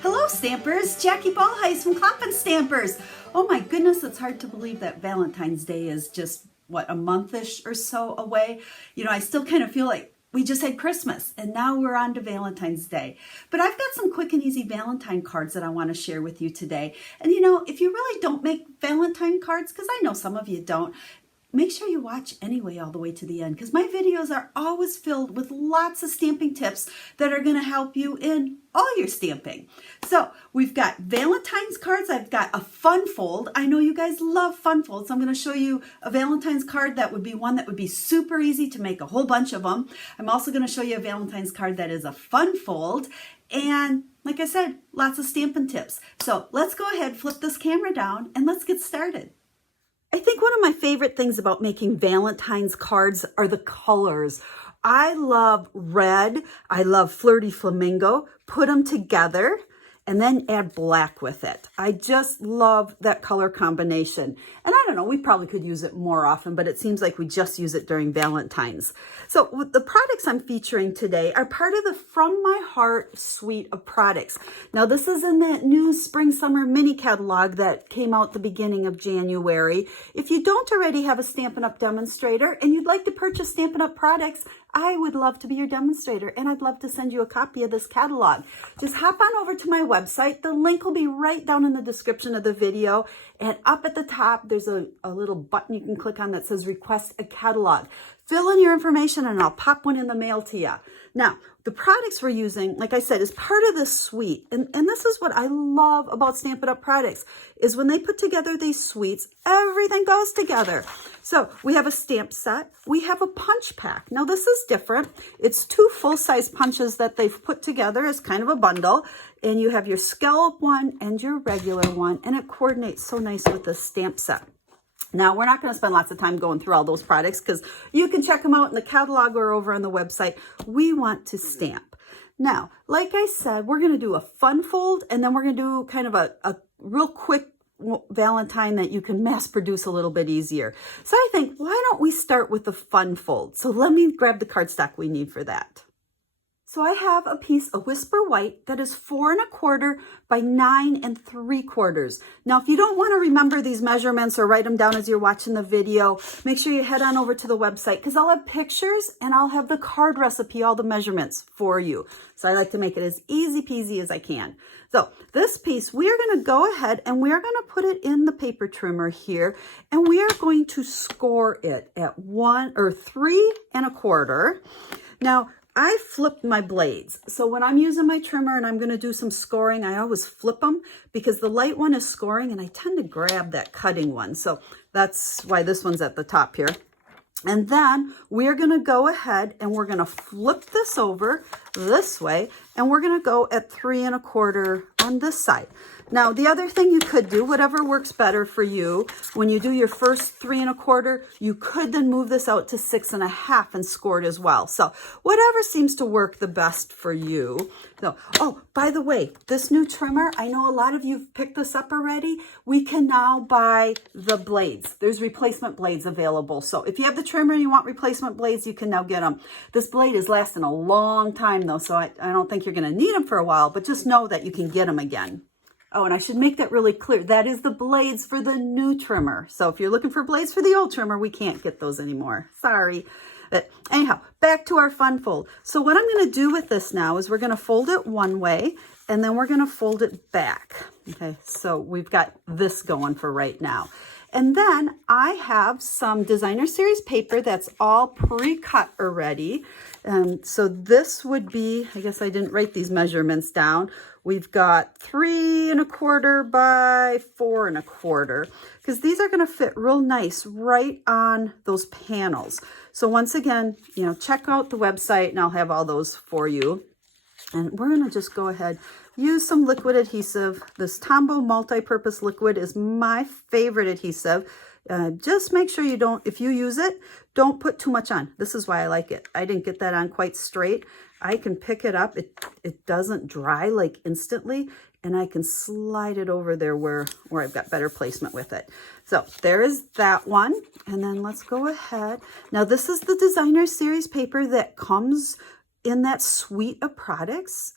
Hello Stampers, Jackie Bolhuis from Klompenstampers. Oh my goodness, it's hard to believe that Valentine's Day is just, what, a month-ish or so away. You know, I still kind of feel like we just had Christmas and now we're on to Valentine's Day. But I've got some quick and easy Valentine cards that I want to share with you today. And you know, if you really don't make Valentine cards, because I know some of you don't, make sure you watch anyway all the way to the end, because my videos are always filled with lots of stamping tips that are going to help you in all your stamping. So we've got Valentine's cards. I've got a fun fold. I know you guys love fun folds. So I'm going to show you a Valentine's card that would be one that would be super easy to make a whole bunch of them. I'm also going to show you a Valentine's card that is a fun fold. And like I said, lots of stamping tips. So let's go ahead, flip this camera down, and let's get started. I think one of my favorite things about making Valentine's cards are the colors. I love red. I love flirty flamingo. Put them together and then add black with it. I just love that color combination. And I don't know, we probably could use it more often, but it seems like we just use it during Valentine's. So the products I'm featuring today are part of the From My Heart suite of products. Now this is in that new spring summer mini catalog that came out the beginning of January. If you don't already have a Stampin' Up! Demonstrator and you'd like to purchase Stampin' Up! Products, I would love to be your demonstrator, and I'd love to send you a copy of this catalog. Just hop on over to my website. The link will be right down in the description of the video. And up at the top, there's a little button you can click on that says Request a Catalog. Fill in your information and I'll pop one in the mail to you. Now, the products we're using, like I said, is part of this suite. And this is what I love about Stampin' Up! Products, is when they put together these suites, everything goes together. So we have a stamp set. We have a punch pack. Now this is different. It's 2 full-size punches that they've put together as kind of a bundle. And you have your scallop one and your regular one. And it coordinates so nice with the stamp set. Now, we're not going to spend lots of time going through all those products because you can check them out in the catalog or over on the website. We want to stamp. Now, like I said, we're going to do a fun fold, and then we're going to do kind of a real quick Valentine that you can mass produce a little bit easier. So I think, why don't we start with the fun fold? So let me grab the cardstock we need for that. So I have a piece of Whisper White that is 4 1/4 by 9 3/4. Now, if you don't want to remember these measurements or write them down as you're watching the video, make sure you head on over to the website because I'll have pictures and I'll have the card recipe, all the measurements for you. So I like to make it as easy peasy as I can. So this piece, we are going to go ahead and we are going to put it in the paper trimmer here, and we are going to score it at 1 or 3 1/4. Now, I flipped my blades. So when I'm using my trimmer and I'm going to do some scoring, I always flip them because the light one is scoring and I tend to grab that cutting one. So that's why this one's at the top here. And then we're going to go ahead and we're going to flip this over this way, and we're going to go at 3 1/4 on this side. Now, the other thing you could do, whatever works better for you, when you do your first 3 1/4, you could then move this out to 6 1/2 and score it as well. So whatever seems to work the best for you. So, oh, by the way, this new trimmer, I know a lot of you've picked this up already. We can now buy the blades. There's replacement blades available. So if you have the trimmer and you want replacement blades, you can now get them. This blade is lasting a long time though, so I don't think you're going to need them for a while, but just know that you can get them again. Oh, and I should make that really clear. That is the blades for the new trimmer. So if you're looking for blades for the old trimmer, we can't get those anymore. Sorry. But anyhow, back to our fun fold. So what I'm going to do with this now is we're going to fold it one way, and then we're going to fold it back. Okay, so we've got this going for right now. And then I have some designer series paper that's all pre-cut already. So this would be, I guess I didn't write these measurements down. We've got 3 1/4 by 4 1/4, because these are going to fit real nice right on those panels. So once again, you know, check out the website and I'll have all those for you. And we're going to just go ahead, use some liquid adhesive. This Tombow multi-purpose liquid is my favorite adhesive. Just make sure you don't, if you use it, don't put too much on. This is why I like it. I didn't get that on quite straight. I can pick it up. It doesn't dry like instantly, and I can slide it over there where I've got better placement with it. So there is that one. And then let's go ahead. Now this is the designer series paper that comes in that suite of products.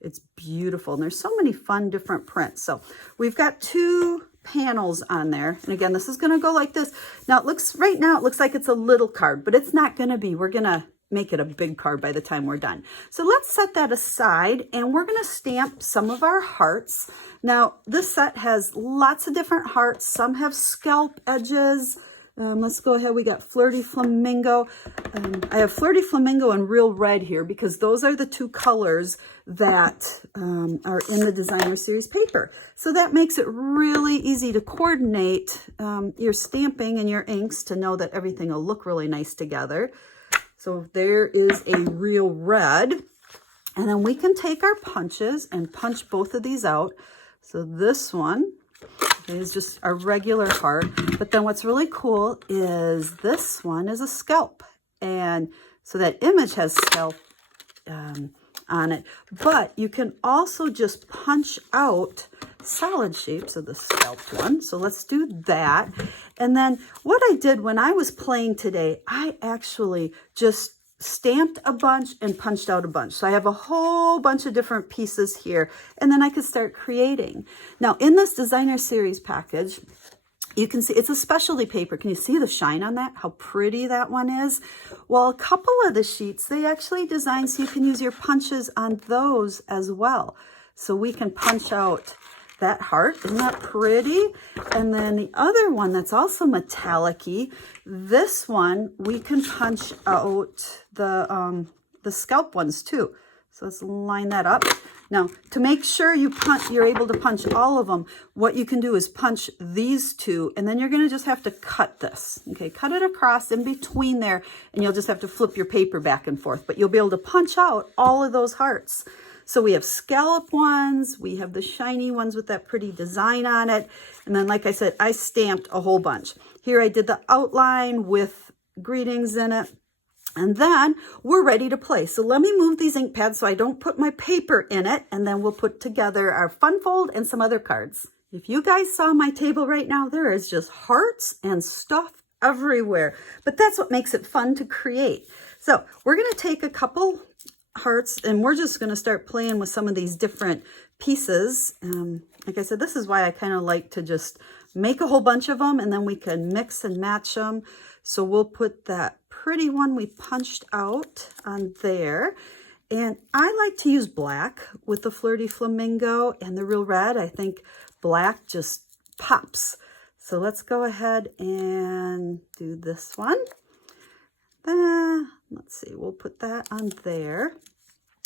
It's beautiful. And there's so many fun different prints. So we've got 2 panels on there. And again, this is going to go like this. Now right now it looks like it's a little card, but it's not going to be. We're going to make it a big card by the time we're done. So let's set that aside, and we're going to stamp some of our hearts. Now this set has lots of different hearts. Some have scalp edges. Let's go ahead. We got Flirty Flamingo. I have Flirty Flamingo and Real Red here because those are the 2 colors that are in the designer series paper. So that makes it really easy to coordinate your stamping and your inks to know that everything will look really nice together. So there is a Real Red. And then we can take our punches and punch both of these out. So this one is just a regular heart, but then what's really cool is this one is a scalp, and so that image has scalp on it, but you can also just punch out solid shapes of the scalped one. So let's do that. And then what I did when I was playing today, I actually just stamped a bunch and punched out a bunch. So I have a whole bunch of different pieces here, and then I could start creating. Now in this designer series package, you can see it's a specialty paper. Can you see the shine on that? How pretty that one is? Well, a couple of the sheets, they actually designed so you can use your punches on those as well. So we can punch out that heart. Isn't that pretty? And then the other one that's also metallic-y, this one we can punch out the scalp ones too. So let's line that up. Now, to make sure you're able to punch all of them, what you can do is punch these 2, and then you're going to just have to cut this. Okay, cut it across in between there, and you'll just have to flip your paper back and forth, but you'll be able to punch out all of those hearts. So we have scallop ones, we have the shiny ones with that pretty design on it. And then, like I said, I stamped a whole bunch. Here I did the outline with greetings in it. And then we're ready to play. So let me move these ink pads so I don't put my paper in it. And then we'll put together our fun fold and some other cards. If you guys saw my table right now, there is just hearts and stuff everywhere. But that's what makes it fun to create. So we're going to take a couple hearts, and we're just going to start playing with some of these different pieces. Like I said, this is why I kind of like to just make a whole bunch of them, and then we can mix and match them. So we'll put that pretty one we punched out on there. And I like to use black with the Flirty Flamingo and the Real Red. I think black just pops. So let's go ahead and do this one. Let's see, we'll put that on there.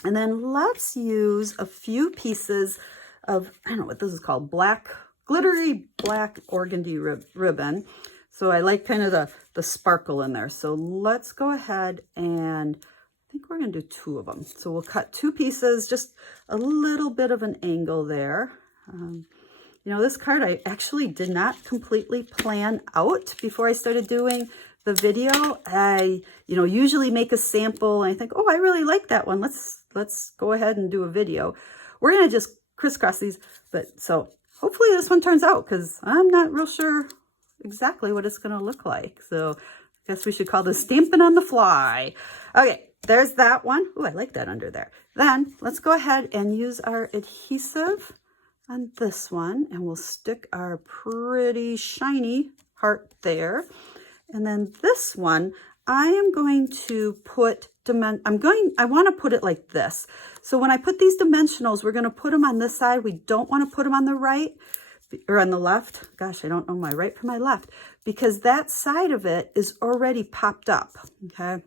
And then let's use a few pieces of, I don't know what this is called, glittery black organdy ribbon. So I like kind of the sparkle in there. So let's go ahead and I think we're going to do 2 of them. So we'll cut 2 pieces, just a little bit of an angle there. You know, this card I actually did not completely plan out before I started doing the video. I, usually make a sample and I think, oh, I really like that one. Let's go ahead and do a video. We're going to just crisscross these, but so hopefully this one turns out, because I'm not real sure exactly what it's going to look like. So I guess we should call this stamping on the fly. Okay, there's that one. Oh, I like that under there. Then let's go ahead and use our adhesive on this one, and we'll stick our pretty shiny heart there. And then this one, I am going to put, I want to put it like this. So when I put these dimensionals, we're going to put them on this side. We don't want to put them on the right or on the left. Gosh, I don't know my right from my left, because that side of it is already popped up. Okay.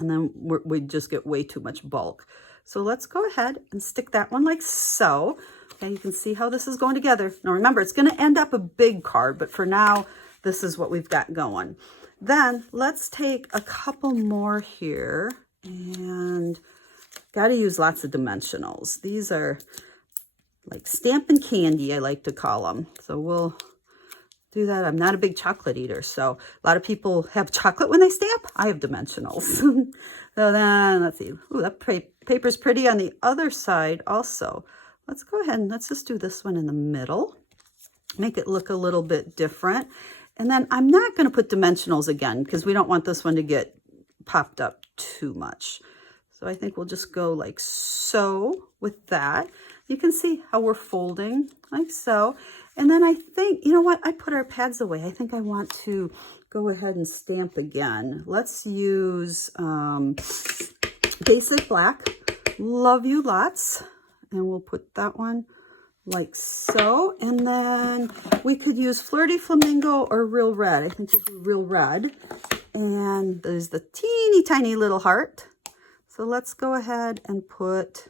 And then we just get way too much bulk. So let's go ahead and stick that one like so. Okay, you can see how this is going together. Now remember, it's going to end up a big card, but for now, this is what we've got going. Then let's take a couple more here, and got to use lots of dimensionals. These are like Stampin' Candy, I like to call them. So we'll do that. I'm not a big chocolate eater, so a lot of people have chocolate when they stamp. I have dimensionals. So then let's see. Ooh, that paper's pretty on the other side also. Let's go ahead and let's just do this one in the middle. Make it look a little bit different. And then I'm not going to put dimensionals again, because we don't want this one to get popped up too much. So I think we'll just go like so with that. You can see how we're folding like so. And then I think, you know what? I put our pads away. I think I want to go ahead and stamp again. Let's use Basic Black. Love you lots. And we'll put that one like so. And then we could use Flirty Flamingo or Real Red. I think we'll do Real Red. And there's the teeny tiny little heart. So let's go ahead and put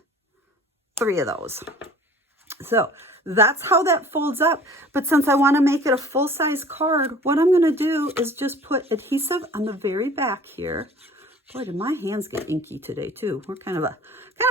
3 of those. So that's how that folds up. But since I want to make it a full-size card, what I'm going to do is just put adhesive on the very back here. Boy, did my hands get inky today too. We're kind of a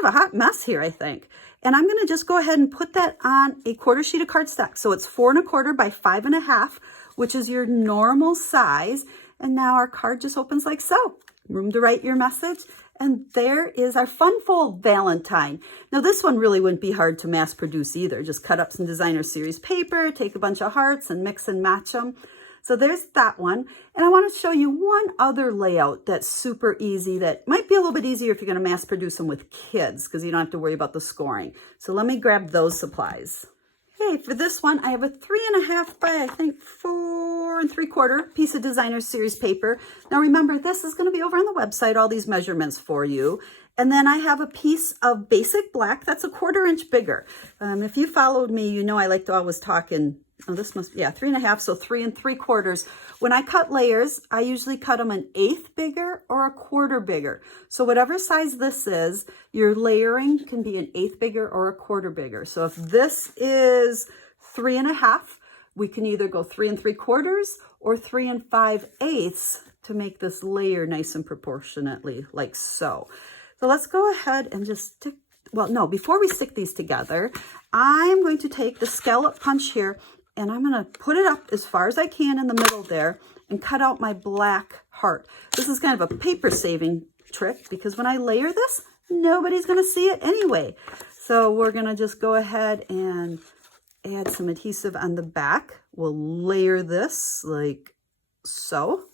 hot mess here, I think. And I'm going to just go ahead and put that on a 1/4 sheet of cardstock. So it's 4 1/4 by 5 1/2, which is your normal size. And now our card just opens like so. Room to write your message. And there is our Fun Fold Valentine. Now this one really wouldn't be hard to mass produce either. Just cut up some designer series paper, take a bunch of hearts and mix and match them. So there's that one. And I want to show you one other layout that's super easy that might be a little bit easier if you're going to mass produce them with kids because you don't have to worry about the scoring. So let me grab those supplies. Okay, for this one, I have a 3 1/2 by, I think, 4 3/4 piece of designer series paper. Now remember, this is going to be over on the website, all these measurements for you. And then I have a piece of Basic Black that's a 1/4 inch bigger. If you followed me, you know I like to always talk in, oh, this must, yeah, 3 1/2, so 3 3/4. When I cut layers, I usually cut them 1/8 bigger or a 1/4 bigger. So whatever size this is, your layering can be 1/8 bigger or a 1/4 bigger. So if this is 3 1/2, we can either go 3 3/4 or 3 5/8 to make this layer nice and proportionately like so. So let's go ahead and just stick, well, no, before we stick these together, I'm going to take the scallop punch here and I'm going to put it up as far as I can in the middle there and cut out my black heart. This is kind of a paper saving trick because when I layer this, nobody's going to see it anyway. So we're going to just go ahead and add some adhesive on the back. We'll layer this like so.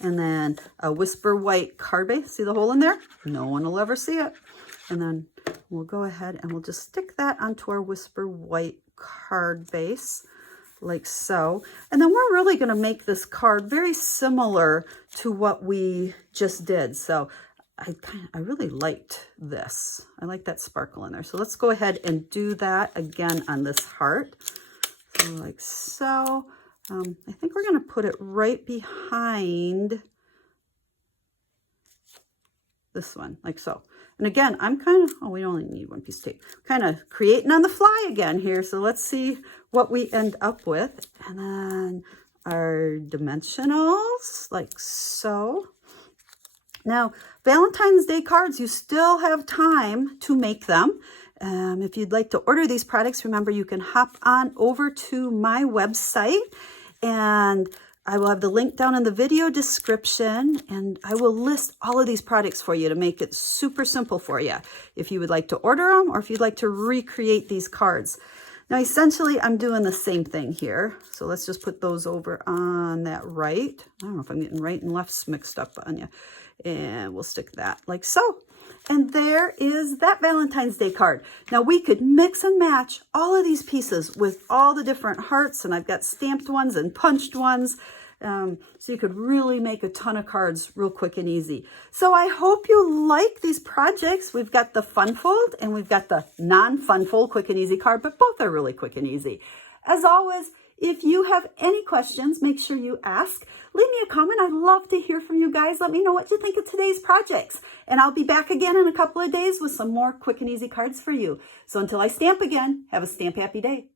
And then a Whisper White card base. See the hole in there? No one will ever see it. And then we'll go ahead and we'll just stick that onto our Whisper White card base like so. And then we're really going to make this card very similar to what we just did. So I really liked this. I like that sparkle in there. So let's go ahead and do that again on this heart. So like so. I think we're going to put it right behind this one, like so. And again, I'm kind of, oh, we only need 1 piece of tape. Kind of creating on the fly again here. So let's see what we end up with. And then our dimensionals, like so. Now, Valentine's Day cards, you still have time to make them. If you'd like to order these products, remember you can hop on over to my website and I will have the link down in the video description and I will list all of these products for you to make it super simple for you if you would like to order them or if you'd like to recreate these cards. Now, essentially, I'm doing the same thing here. So let's just put those over on that right. I don't know if I'm getting right and lefts mixed up on you. And we'll stick that like so. And there is that Valentine's Day card. Now we could mix and match all of these pieces with all the different hearts, and I've got stamped ones and punched ones. So you could really make a ton of cards real quick and easy. So I hope you like these projects. We've got the Fun Fold and we've got the non-Fun Fold quick and easy card, but both are really quick and easy. As always, if you have any questions, make sure you ask. Leave me a comment. I'd love to hear from you guys. Let me know what you think of today's projects. And I'll be back again in a couple of days with some more quick and easy cards for you. So until I stamp again, have a stamp happy day.